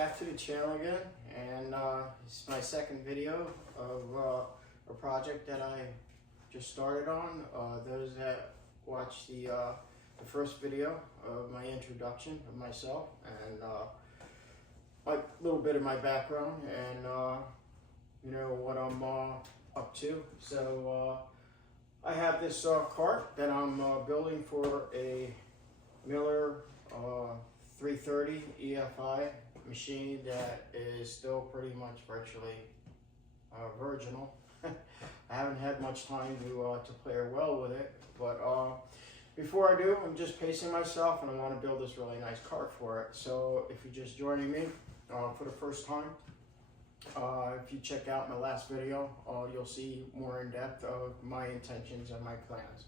back to the channel again, and this is my second video of a project that I just started on. Those that watched the first video of my introduction of myself and a little bit of my background and you know what I'm up to. So I have this cart that I'm building for a Miller 330 EFI machine that is still pretty much virtually virginal. I haven't had much time to play well with it, but before I do, I'm just pacing myself and I want to build this really nice cart for it. So if you're just joining me for the first time, if you check out my last video, you'll see more in depth of my intentions and my plans.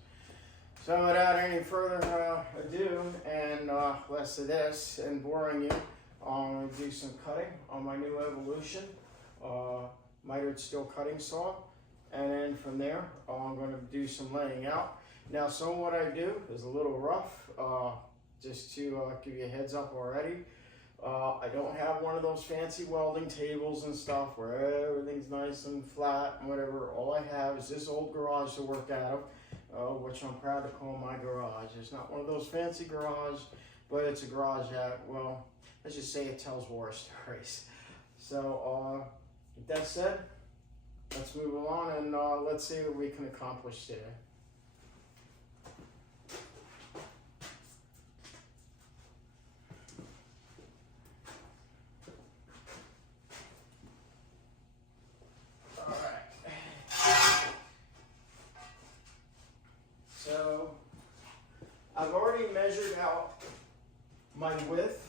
So without any further ado and less of this and boring you, I'm going to do some cutting on my new Evolution mitered steel cutting saw, and then from there I'm going to do some laying out. Now some of what I do is a little rough, just to give you a heads up already. I don't have one of those fancy welding tables and stuff where everything's nice and flat and whatever. All I have is this old garage to work out of, which I'm proud to call my garage. It's not one of those fancy garages, but it's a garage that, well, let's just say it tells war stories. So with that said, let's move along and let's see what we can accomplish today. So I've already measured out my width.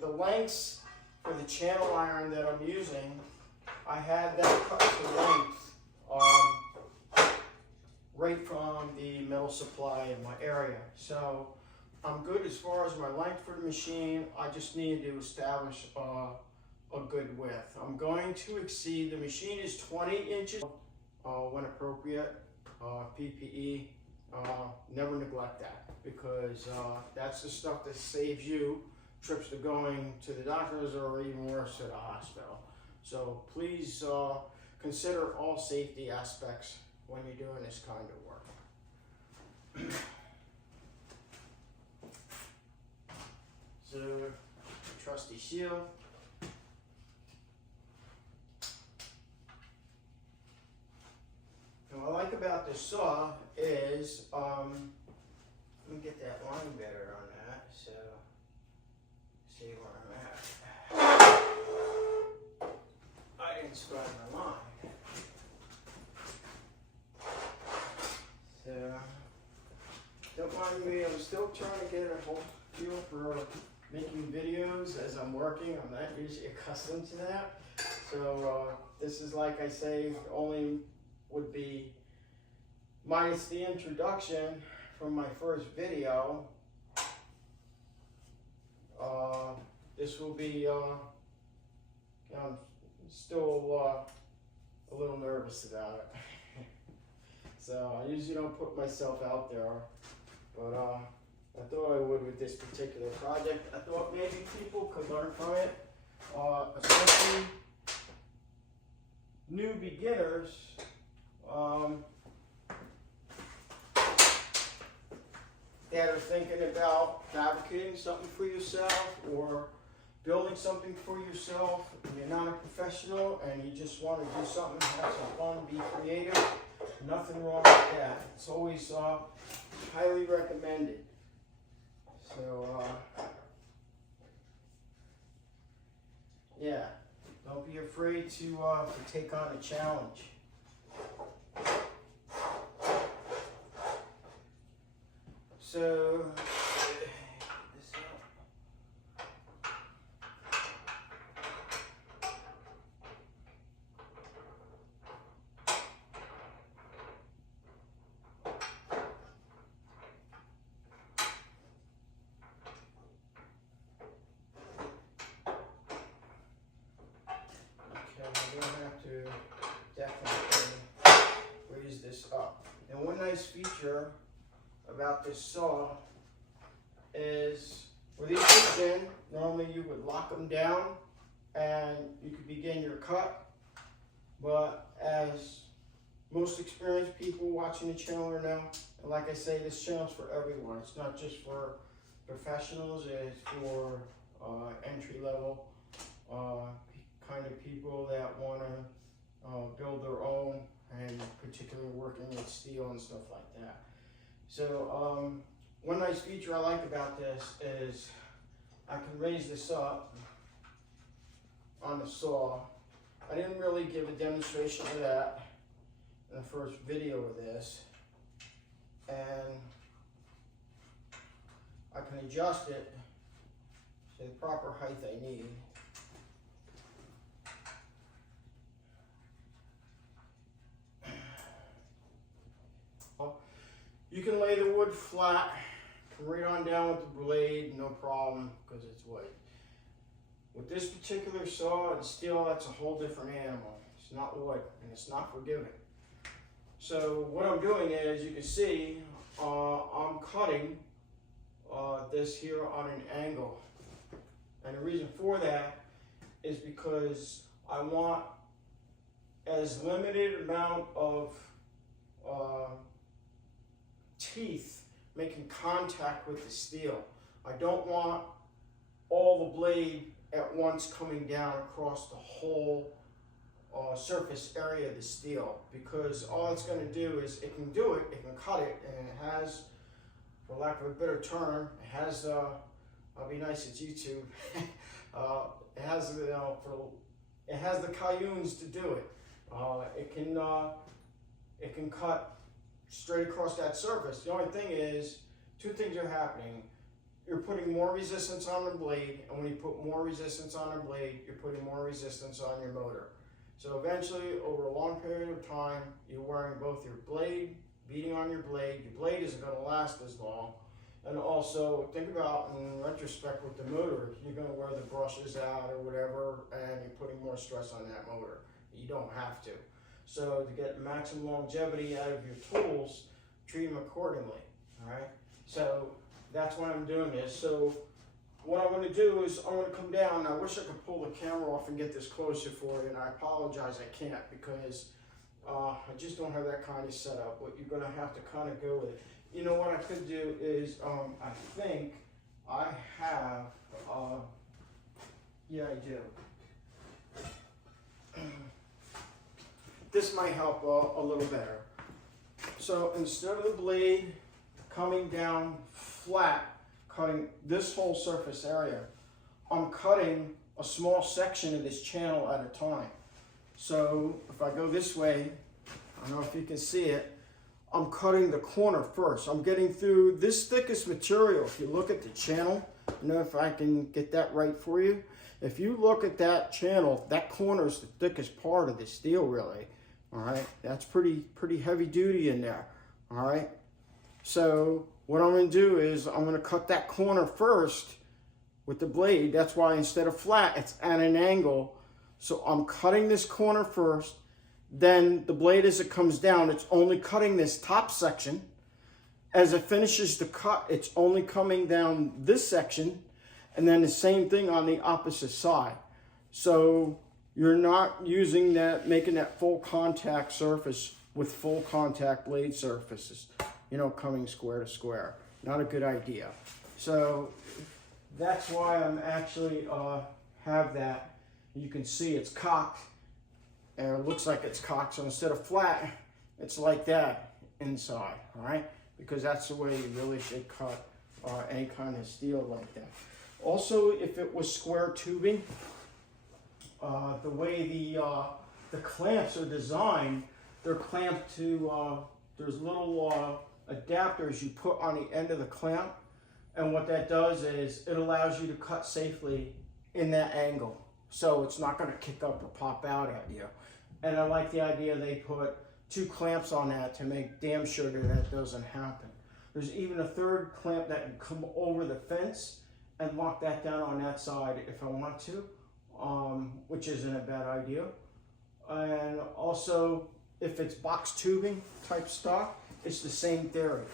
The lengths for the channel iron that I'm using, I had that cut to length right from the metal supply in my area. So I'm good as far as my length for the machine. I just need to establish a good width. I'm going to exceed, the machine is 20 inches when appropriate. PPE, never neglect that, because that's the stuff that saves you trips to going to the doctors or even worse at a hospital. So please consider all safety aspects when you're doing this kind of work. So trusty shield. And what I like about this saw is, let me get that line better on that, so see where I'm at. I didn't start my line. So, don't mind me, I'm still trying to get a whole feel for making videos as I'm working. I'm not usually accustomed to that. So this is, like I say, only would be minus the introduction from my first video. This will be, I'm still a little nervous about it. So I usually don't put myself out there, but I thought I would with this particular project. I thought maybe people could learn from it, especially new beginners. That are thinking about fabricating something for yourself or building something for yourself. You're not a professional and you just want to do something, have some fun, be creative. Nothing wrong with that. It's always highly recommended. So yeah, don't be afraid to take on a challenge. So I'm going to have to definitely raise this up. And one nice feature about this saw is With these hooks in, normally you would lock them down and you could begin your cut. But as most experienced people watching the channel know, and like I say, this channel's for everyone. It's not just for professionals, it's for entry-level kind of people that want to build their own, and particularly working with steel and stuff like that. So one nice feature I like about this is I can raise this up on the saw. I didn't really give a demonstration of that in the first video of this, and I can adjust it to the proper height I need. You can lay the wood flat, right on down with the blade, no problem, because it's wood. With this particular saw and steel, that's a whole different animal. It's not wood, and it's not forgiving. So what I'm doing is, you can see, I'm cutting this here on an angle. And the reason for that is because I want as limited amount of teeth making contact with the steel. I don't want all the blade at once coming down across the whole surface area of the steel, because all it's going to do is it can do it, it can cut it, and it has, for lack of a better term, it has I'll be nice, it's YouTube. It has, you know, it has the cayunes to do it. It can cut straight across that surface. The only thing is, two things are happening. You're putting more resistance on the blade, and when you put more resistance on the blade, you're putting more resistance on your motor. So eventually, over a long period of time, you're wearing both your blade, beating on your blade isn't going to last as long. And also, think about, in retrospect with the motor, you're going to wear the brushes out or whatever, and you're putting more stress on that motor. You don't have to. So to get maximum longevity out of your tools, treat them accordingly, all right? So that's why I'm doing this. So what I'm going to do is I'm going to come down. I wish I could pull the camera off and get this closer for you, and I apologize I can't, because I just don't have that kind of setup. But you're going to have to kind of go with it. You know what I could do is, I think I have, yeah, I do. This might help a little better. So instead of the blade coming down flat, cutting this whole surface area, I'm cutting a small section of this channel at a time. So if I go this way, I don't know if you can see it, I'm cutting the corner first. I'm getting through this thickest material. If you look at the channel, I don't know if I can get that right for you. If you look at that channel, that corner is the thickest part of the steel, really. All right, that's pretty heavy duty in there. All right, so what I'm going to do is I'm going to cut that corner first with the blade. That's why instead of flat, it's at an angle. So I'm cutting this corner first. Then the blade, as it comes down, it's only cutting this top section. As it finishes the cut, it's only coming down this section, and then the same thing on the opposite side. So you're not using that, making that full contact surface with full contact blade surfaces, you know, coming square to square. Not a good idea. So that's why I'm actually have that. You can see it's cocked, and it looks like it's cocked. So instead of flat, it's like that inside, all right? Because that's the way you really should cut any kind of steel like that. Also, if it was square tubing, the way the clamps are designed, they're clamped to, there's little adapters you put on the end of the clamp, and what that does is it allows you to cut safely in that angle, so it's not going to kick up or pop out at you. And I like the idea they put 2 clamps on that to make damn sure that that doesn't happen. There's even a third clamp that can come over the fence and lock that down on that side if I want to, which isn't a bad idea. And also, if it's box tubing type stock, it's the same theory.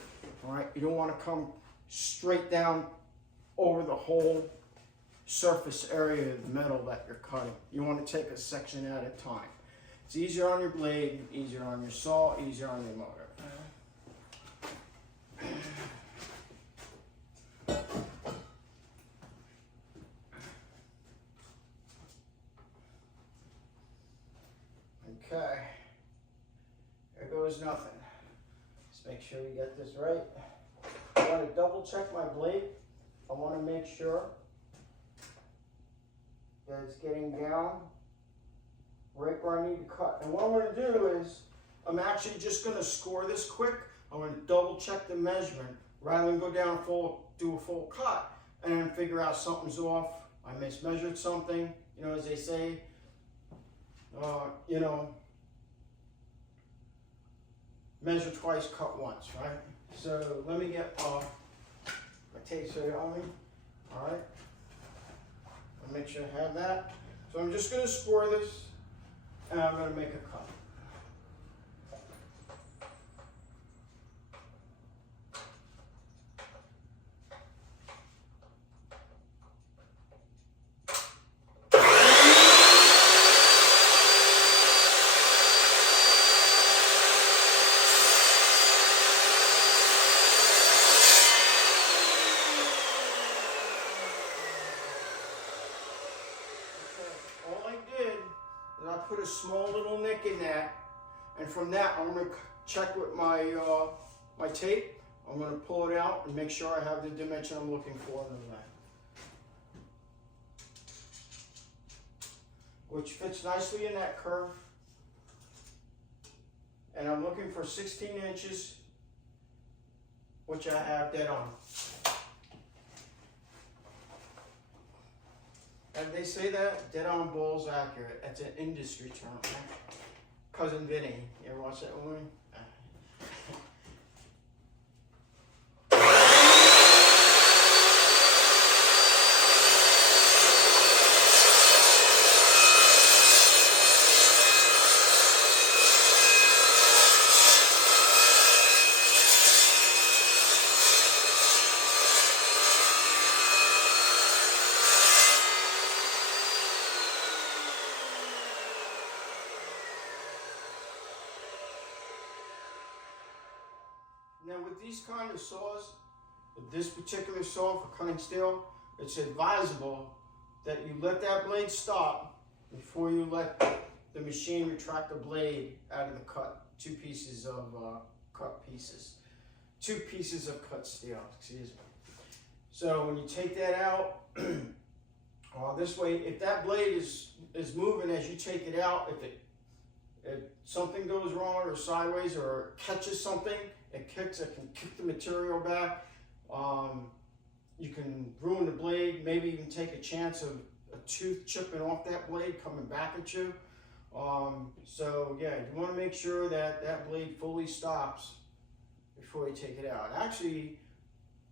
All right, you don't want to come straight down over the whole surface area of the metal that you're cutting. You want to take a section at a time. It's easier on your blade, easier on your saw, easier on your motor. Okay, there goes nothing. Let's make sure we get this right. I want to double check my blade. I want to make sure that it's getting down right where I need to cut. And what I'm going to do is, I'm actually just going to score this quick. I'm going to double check the measurement rather than go down do a full cut and then figure out something's off. I mismeasured something, you know, as they say, you know, measure twice, cut once, right? So let me get my tape saver on me. All right. I'll make sure I have that. So I'm just going to score this and I'm going to make a cut. Put a small little nick in that, and from that I'm going to check with my my tape. I'm going to pull it out and make sure I have the dimension I'm looking for in that, which fits nicely in that curve. And I'm looking for 16 inches, which I have dead on. And they say that dead on ball's accurate. That's an industry term. Right? Cousin Vinny, you ever watch that movie? Now with these kind of saws, with this particular saw for cutting steel, it's advisable that you let that blade stop before you let the machine retract the blade out of the cut. Two pieces of cut steel, excuse me. So when you take that out, this way, if that blade is moving as you take it out, if something goes wrong or sideways or catches something, it can kick the material back. You can ruin the blade, maybe even take a chance of a tooth chipping off that blade coming back at you. So yeah, you want to make sure that that blade fully stops before you take it out. Actually,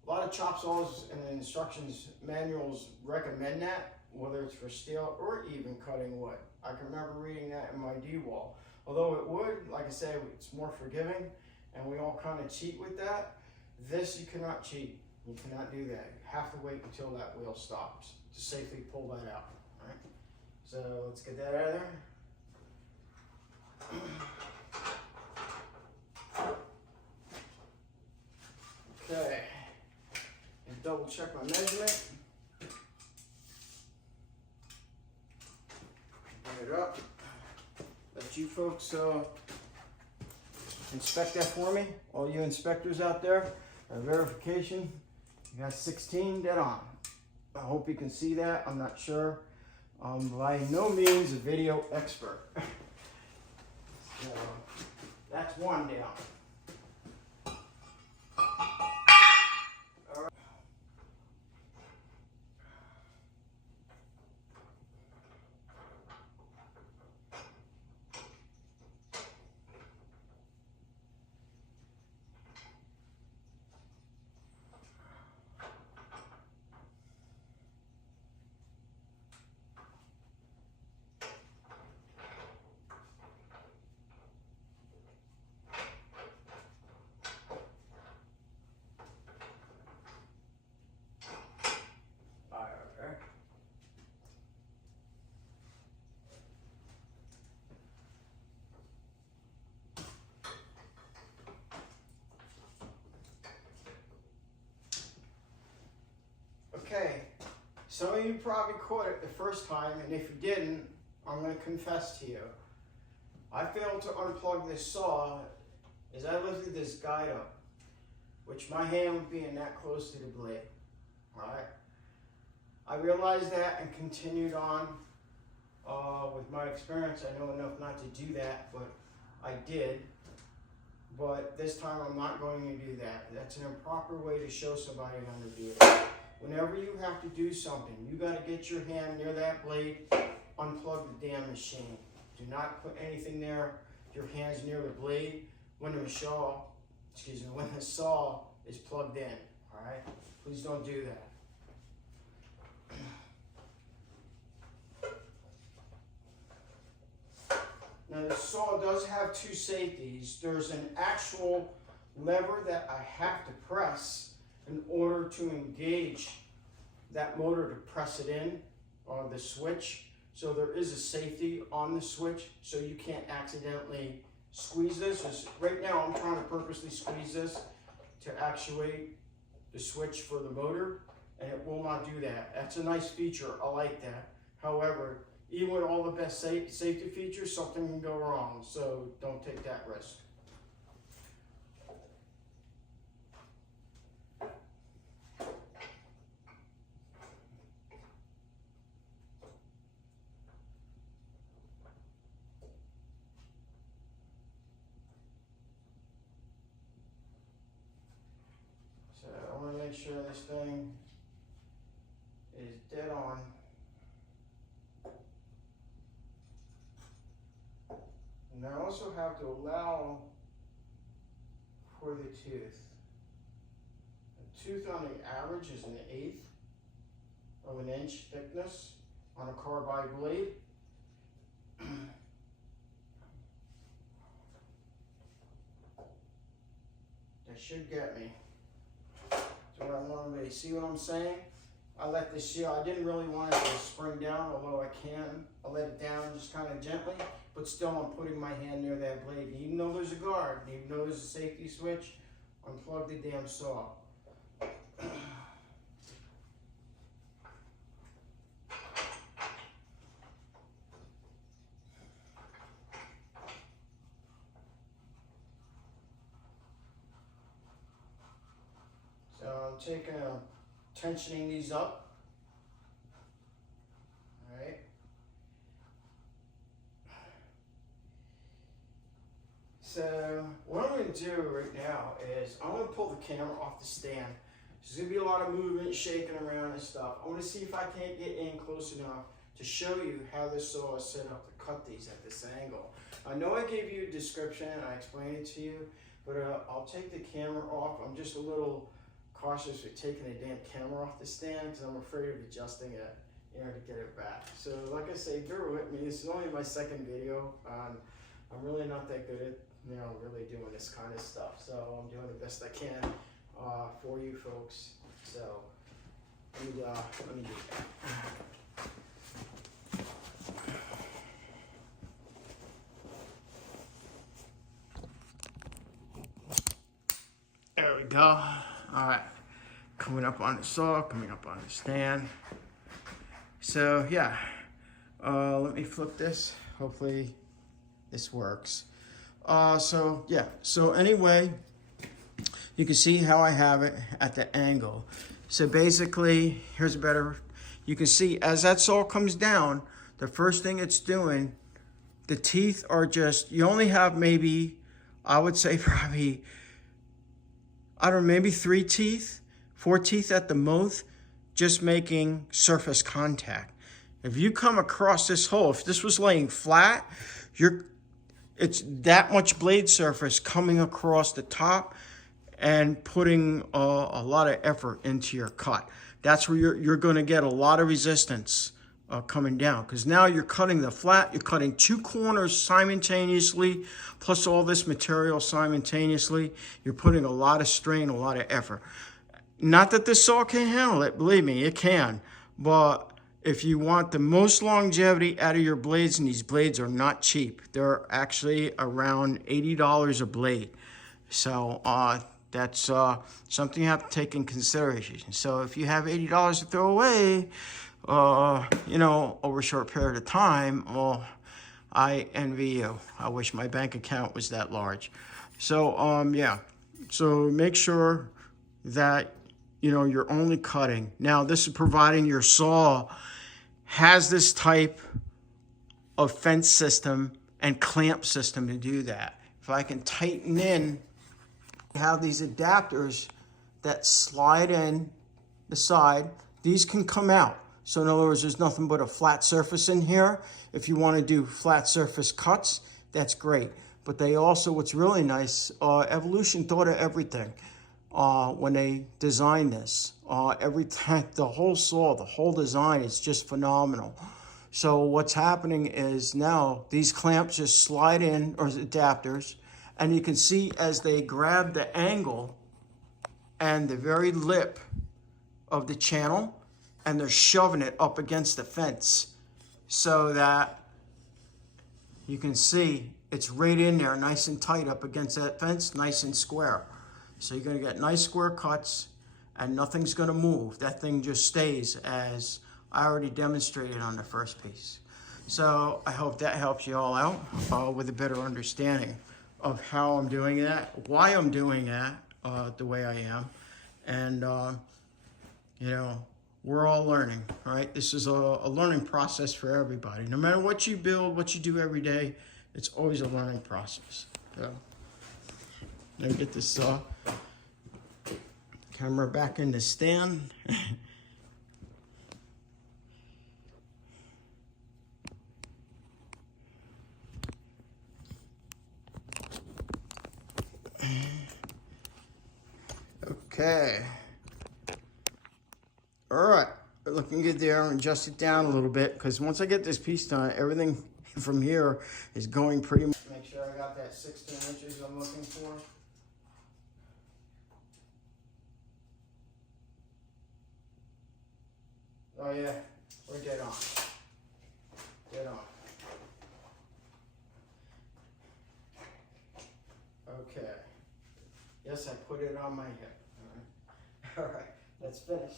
a lot of chop saws and instructions manuals recommend that, whether it's for steel or even cutting wood. I can remember reading that in my D-wall. Although it would, like I say, it's more forgiving, and we all kind of cheat with that. This you cannot cheat. You cannot do that. You have to wait until that wheel stops to safely pull that out. All right. So let's get that out of there. Okay. And double check my measurement. Bring it up. Let you folks inspect that for me. All you inspectors out there, verification. You got 16 dead on. I hope you can see that. I'm not sure. By no means a video expert. So, that's one down. All right. some of you probably caught it the first time, and if you didn't, I'm going to confess to you. I failed to unplug this saw as I lifted this guide up, which my hand being that close to the blade. Alright? I realized that and continued on with my experience. I know enough not to do that, but I did. But this time I'm not going to do that. That's an improper way to show somebody how to do it. Whenever you have to do something, you got to get your hand near that blade, unplug the damn machine. Do not put anything there. Your hand's near the blade when the saw is plugged in. All right, please don't do that. Now the saw does have two safeties. There's an actual lever that I have to press in order to engage that motor to press it in on the switch. So there is a safety on the switch so you can't accidentally squeeze this. Right now I'm trying to purposely squeeze this to actuate the switch for the motor, and it will not do that. That's a nice feature, I like that. However, even with all the best safety features, something can go wrong, so don't take that risk. So I want to make sure this thing is dead on. And I also have to allow for the tooth. A tooth on the average is 1/8 of an inch thickness on a carbide blade. That should get me. So what I normally see what I'm saying? I let this seal. I didn't really want it to spring down, although I can. I let it down just kind of gently, but still I'm putting my hand near that blade. And even though there's a guard, and even though there's a safety switch, unplug the damn saw. So I'm tensioning these up. All right. So what I'm going to do right now is I'm going to pull the camera off the stand. There's going to be a lot of movement, shaking around and stuff. I want to see if I can't get in close enough to show you how this saw is set up to cut these at this angle. I know I gave you a description and I explained it to you, but I'll take the camera off. I'm just a little cautious with taking the damn camera off the stand because I'm afraid of adjusting it, to get it back. So like I say, bear with me. This is only my second video. I'm really not that good at really doing this kind of stuff. So I'm doing the best I can for you folks. So let me do that. There we go. All right, coming up on the saw, coming up on the stand. So yeah, let me flip this. Hopefully this works. So yeah, so anyway, you can see how I have it at the angle. So basically, here's a better, you can see as that saw comes down, the first thing it's doing, the teeth are just, you only have maybe, I would say probably, I don't know, maybe 3 teeth, 4 teeth at the most, just making surface contact. If you come across this hole, if this was laying flat, it's that much blade surface coming across the top and putting a lot of effort into your cut. That's where you're going to get a lot of resistance coming down, because now you're cutting the flat, you're cutting 2 corners simultaneously, plus all this material simultaneously. You're putting a lot of strain, a lot of effort. Not that this saw can't handle it, believe me, it can. But if you want the most longevity out of your blades, and these blades are not cheap, they're actually around $80 a blade. So that's something you have to take in consideration. So if you have $80 to throw away, you know, over a short period of time, well, I envy you. I wish my bank account was that large. So, yeah. So make sure that, you know, you're only cutting. Now, this is providing your saw has this type of fence system and clamp system to do that. If I can tighten in, have these adapters that slide in the side. These can come out. So in other words, there's nothing but a flat surface in here. If you want to do flat surface cuts, that's great. But they also, what's really nice, Evolution thought of everything when they designed this. Everything, the whole saw, the whole design is just phenomenal. So what's happening is now these clamps just slide in, or adapters, and you can see as they grab the angle and the very lip of the channel, and they're shoving it up against the fence so that you can see it's right in there, nice and tight up against that fence, nice and square. So you're gonna get nice square cuts and nothing's gonna move. That thing just stays as I already demonstrated on the first piece. So I hope that helps you all out with a better understanding of how I'm doing that, why I'm doing that the way I am. And, you know, we're all learning, right? This is a learning process for everybody. No matter what you build, what you do every day, it's always a learning process. So, let me get this camera back in the stand. Okay. All right, looking good there. And adjust it down a little bit because once I get this piece done, everything from here is going pretty much. Make sure I got that 16 inches I'm looking for. Oh yeah, we're dead on. Dead on. Okay. Yes, I put it on my hip. All right, let's finish.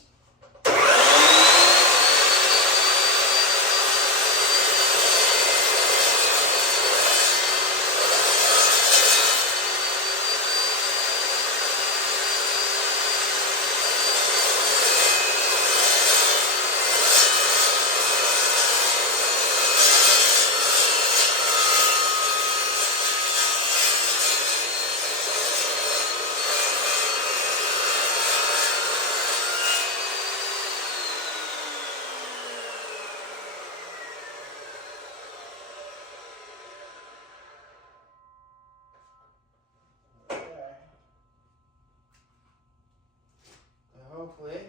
Hopefully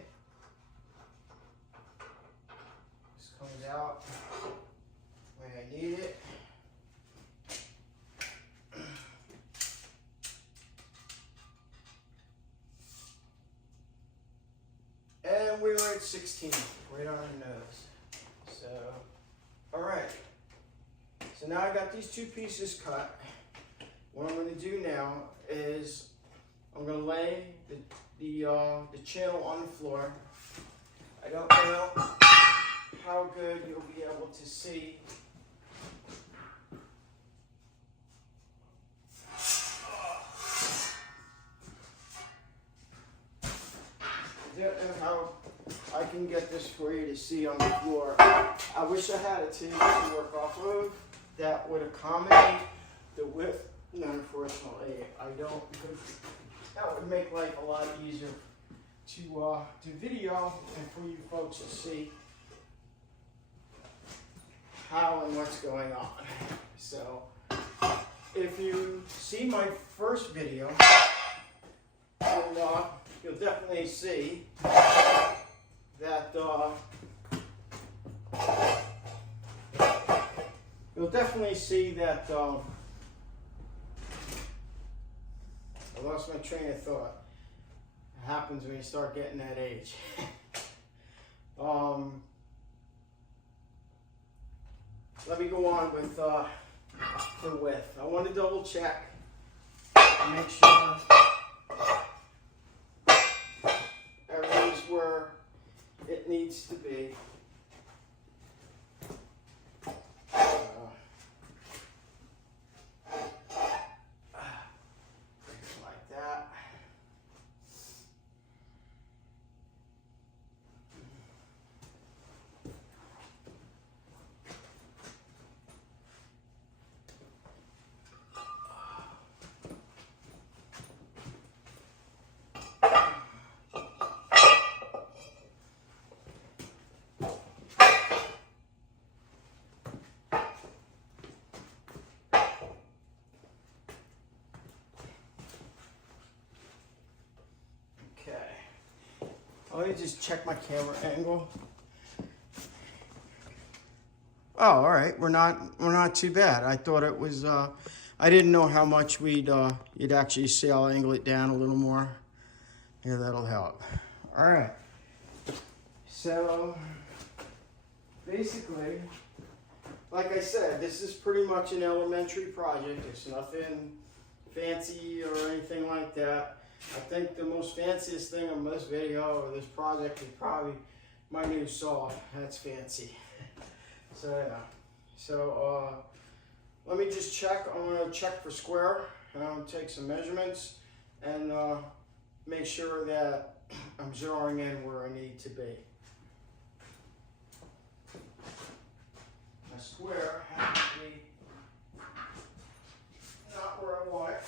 this comes out the way I need it. And we were at 16, right on our nose. So, all right. So now I got these two pieces cut. What I'm going to do now is I'm going to lay the channel on the floor. I don't know how good you'll be able to see. I don't know how I can get this for you to see on the floor. I wish I had a table to work off of that would accommodate the width. No, unfortunately, I don't. That would make life a lot easier to do video and for you folks to see how and what's going on. So, if you see my first video, then, you'll definitely see that I lost my train of thought. It happens when you start getting that age. Let me go on with the width. I want to double check and make sure everything's where it needs to be. Let me just check my camera angle. Oh, all right. We're not too bad. I thought it was. I didn't know how much you'd actually see. I'll angle it down a little more. Here, that'll help. All right. So basically, like I said, this is pretty much an elementary project. It's nothing fancy or anything like that. I think the most fanciest thing on this video or this project is probably my new saw. That's fancy. So yeah. So let me just check. I'm gonna check for square and I'm gonna take some measurements and make sure that I'm zeroing in where I need to be. My square has to be not where I want it.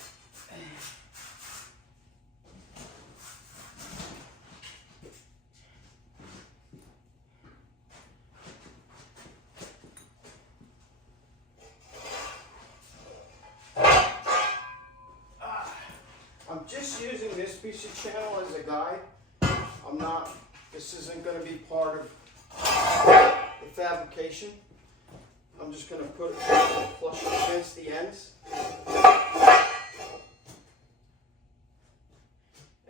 I'm just using this piece of channel as a guide. This isn't going to be part of the fabrication. I'm just going to put it flush against the ends.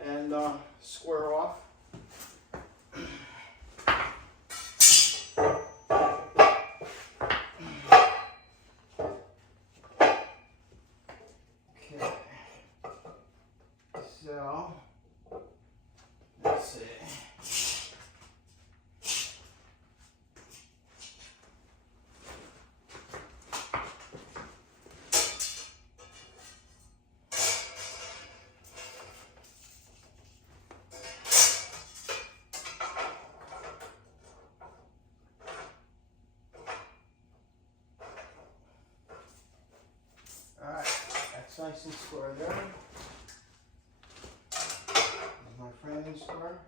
And square off. So, let's see. All right, that's nice and square there. My framing square.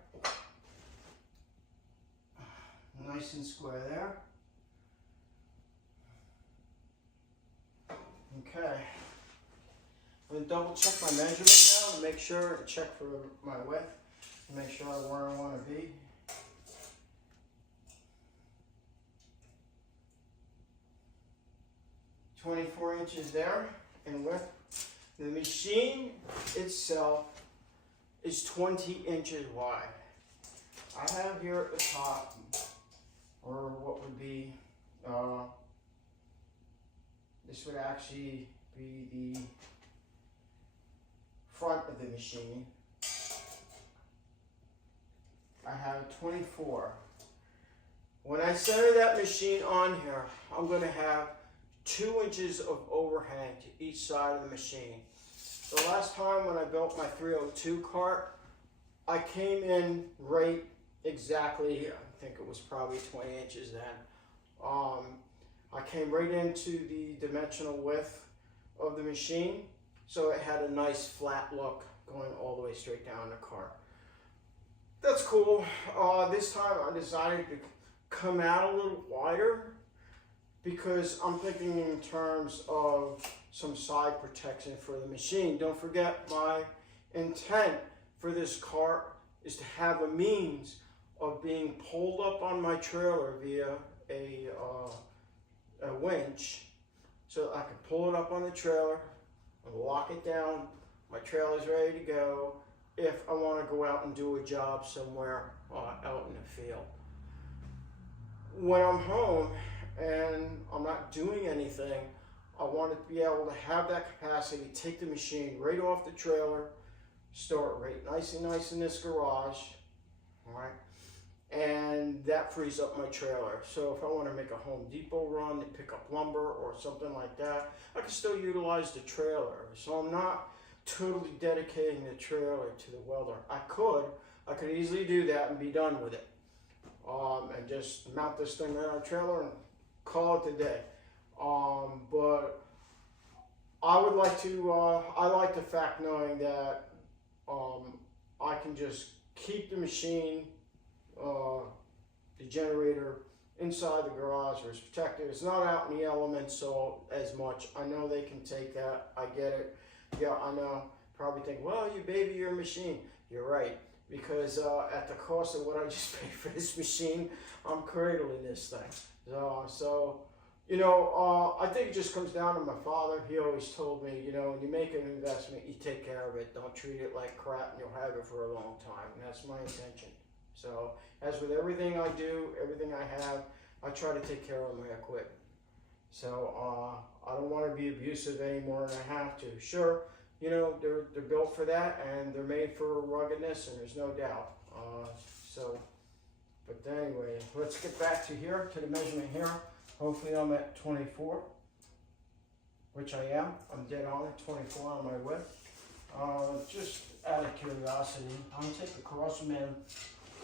Nice and square there. Okay. I'm going to double check my measurement now to make sure, check for my width, to make sure where I want to be. .24 inches there in width. The machine itself is 20 inches wide. I have here at the top, or what would be, this would actually be the front of the machine. I have 24. When I center that machine on here, I'm going to have 2 inches of overhang to each side of the machine. The last time when I built my 302 cart, I came in right exactly, I think it was probably 20 inches then. I came right into the dimensional width of the machine, so it had a nice flat look going all the way straight down the cart. That's cool. This time I decided to come out a little wider because I'm thinking in terms of some side protection for the machine. Don't forget, my intent for this cart is to have a means of being pulled up on my trailer via a winch, so I can pull it up on the trailer and lock it down. My trailer's ready to go if I want to go out and do a job somewhere out in the field. When I'm home and I'm not doing anything, I want to be able to have that capacity, take the machine right off the trailer, store it right nice in this garage, all right? And that frees up my trailer. So if I want to make a Home Depot run to pick up lumber or something like that, I can still utilize the trailer. So I'm not totally dedicating the trailer to the welder. I could easily do that and be done with it. And just mount this thing right on a trailer and call it a day. But I would like to, I like the fact knowing that I can just keep the machine, the generator inside the garage where it's protected. It's not out in the elements so as much. I know they can take that. I get it. Yeah, I know. Probably think, well, you baby your machine. You're right. because at the cost of what I just paid for this machine, I'm cradling this thing. So you know, I think it just comes down to my father. He always told me, you know, when you make an investment, you take care of it. Don't treat it like crap, and you'll have it for a long time. And that's my intention. So, as with everything I do, everything I have, I try to take care of my equipment. So, I don't want to be abusive any more than I have to. Sure, you know, they're built for that, and they're made for ruggedness, and there's no doubt. But anyway, let's get back to here, to the measurement here. Hopefully I'm at 24, which I am. I'm dead on at 24 on my width. Just out of curiosity, I'm going to take the crossman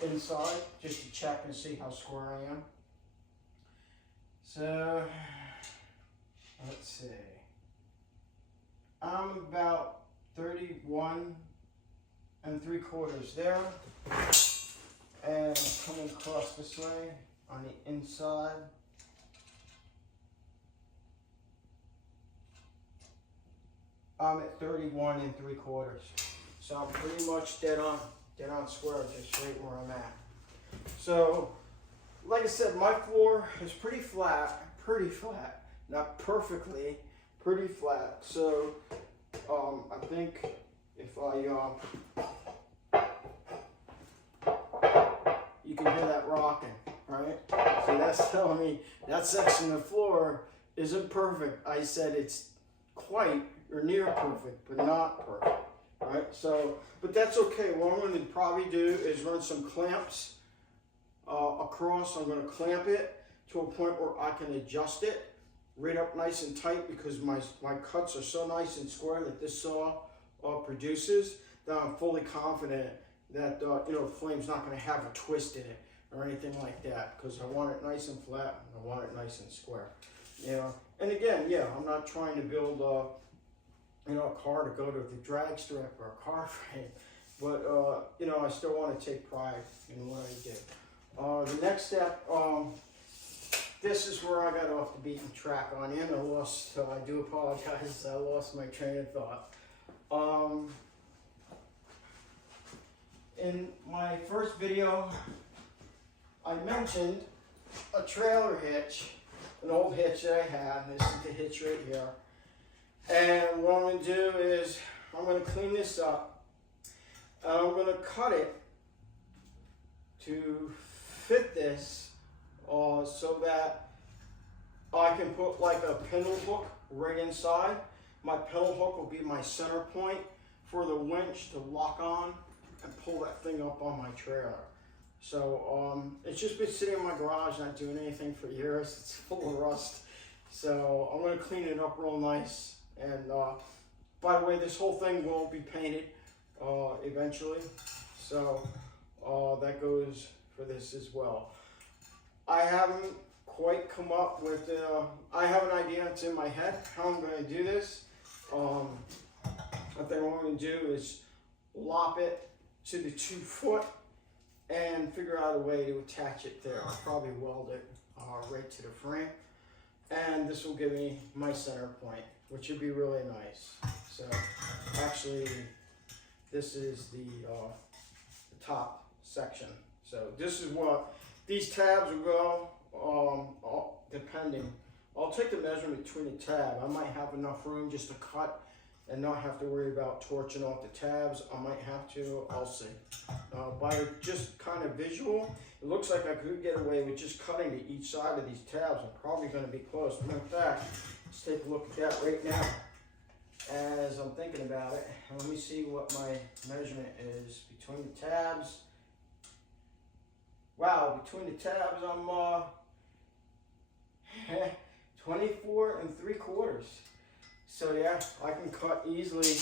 inside just to check and see how square I am. So, let's see. I'm about 31 3/4 there. And coming across this way on the inside. I'm at 31 3/4. So I'm pretty much dead on square, just right where I'm at. So, like I said, my floor is pretty flat, not perfectly, pretty flat. So, I think if you can hear that rocking, right? So that's telling me that section of the floor isn't perfect. I said it's quite or near perfect, but not perfect, right? So, but that's okay. What I'm going to probably do is run some clamps across. I'm going to clamp it to a point where I can adjust it right up nice and tight, because my cuts are so nice and square that this saw produces, that I'm fully confident that you know, the flame's not going to have a twist in it or anything like that, because I want it nice and flat and I want it nice and square. You know, and again, yeah, I'm not trying to build you know, a car to go to the drag strip or a car frame, but you know, I still want to take pride in what I do. The next step, this is where I got off the beaten track on in. I do apologize, I lost my train of thought. In my first video, I mentioned a trailer hitch, an old hitch that I had. This is the hitch right here. And what I'm going to do is I'm going to clean this up, and I'm going to cut it to fit this so that I can put like a pintle hook right inside. My pintle hook will be my center point for the winch to lock on and pull that thing up on my trailer. So it's just been sitting in my garage, not doing anything for years. It's full of rust. So I'm going to clean it up real nice. And by the way, this whole thing will be painted eventually. So that goes for this as well. I haven't quite come up with, I have an idea that's in my head how I'm going to do this. I think what I'm going to do is lop it to the 2 foot and figure out a way to attach it there. I'll probably weld it right to the frame. And this will give me my center point, which would be really nice. So actually, this is the top section. So this is what these tabs will go, depending. I'll take the measurement between the tab. I might have enough room just to cut and not have to worry about torching off the tabs. I might have to, I'll see. By just kind of visual, it looks like I could get away with just cutting to each side of these tabs. I'm probably going to be close. But in fact, let's take a look at that right now as I'm thinking about it. And let me see what my measurement is between the tabs. Wow, between the tabs, I'm 24 3/4. So yeah, I can cut easily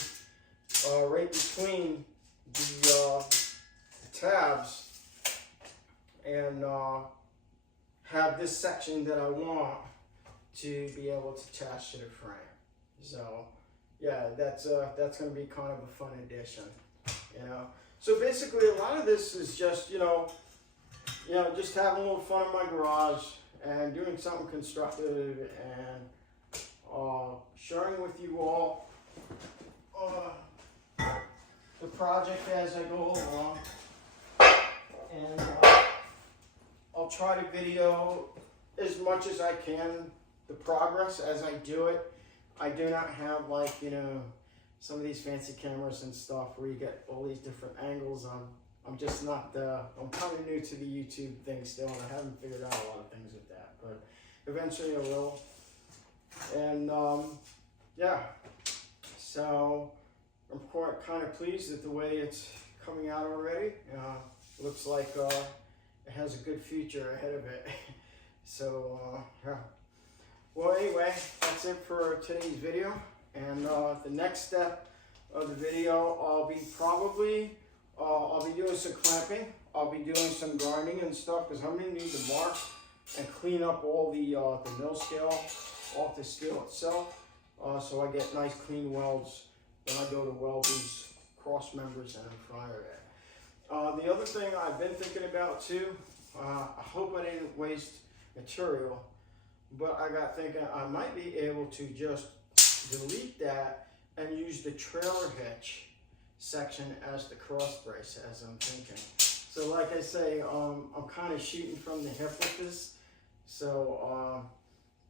right between the tabs and have this section that I want to be able to attach to the frame. So yeah, that's going to be kind of a fun addition, you know. So basically, a lot of this is just you know, just having a little fun in my garage and doing something constructive and sharing with you all the project as I go along. and I'll try to video as much as I can the progress as I do it. I do not have, like, you know, some of these fancy cameras and stuff where you get all these different angles. I'm just not, I'm kind of new to the YouTube thing still, and I haven't figured out a lot of things with that, but eventually I will. And yeah, so I'm quite kind of pleased at the way it's coming out already. Looks like it has a good future ahead of it. So yeah. Well, anyway, that's it for today's video. And the next step of the video, I'll be doing some clamping. I'll be doing some grinding and stuff, because I'm gonna need to mark and clean up all the mill scale off the steel itself, so I get nice clean welds when I go to weld these cross members and front of it. The other thing I've been thinking about too, I hope I didn't waste material, but I got thinking I might be able to just delete that and use the trailer hitch section as the cross brace, as I'm thinking. So like I say, I'm kind of shooting from the hip with this. So,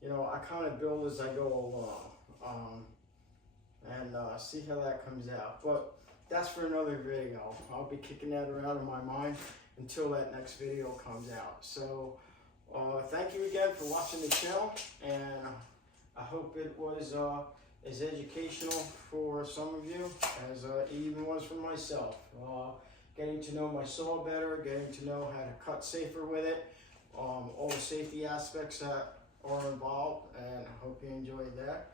you know, I kind of build as I go along, and see how that comes out. But that's for another video. I'll be kicking that around in my mind until that next video comes out. So, thank you again for watching the channel, and I hope it was as educational for some of you as it even was for myself. Getting to know my saw better, getting to know how to cut safer with it, all the safety aspects that are involved, and I hope you enjoyed that.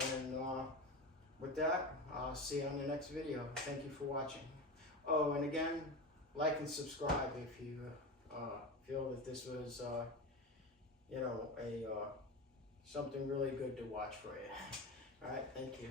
And with that, I'll see you on the next video. Thank you for watching. Oh, and again, like and subscribe if you feel that this was, you know, something really good to watch for you. All right, thank you.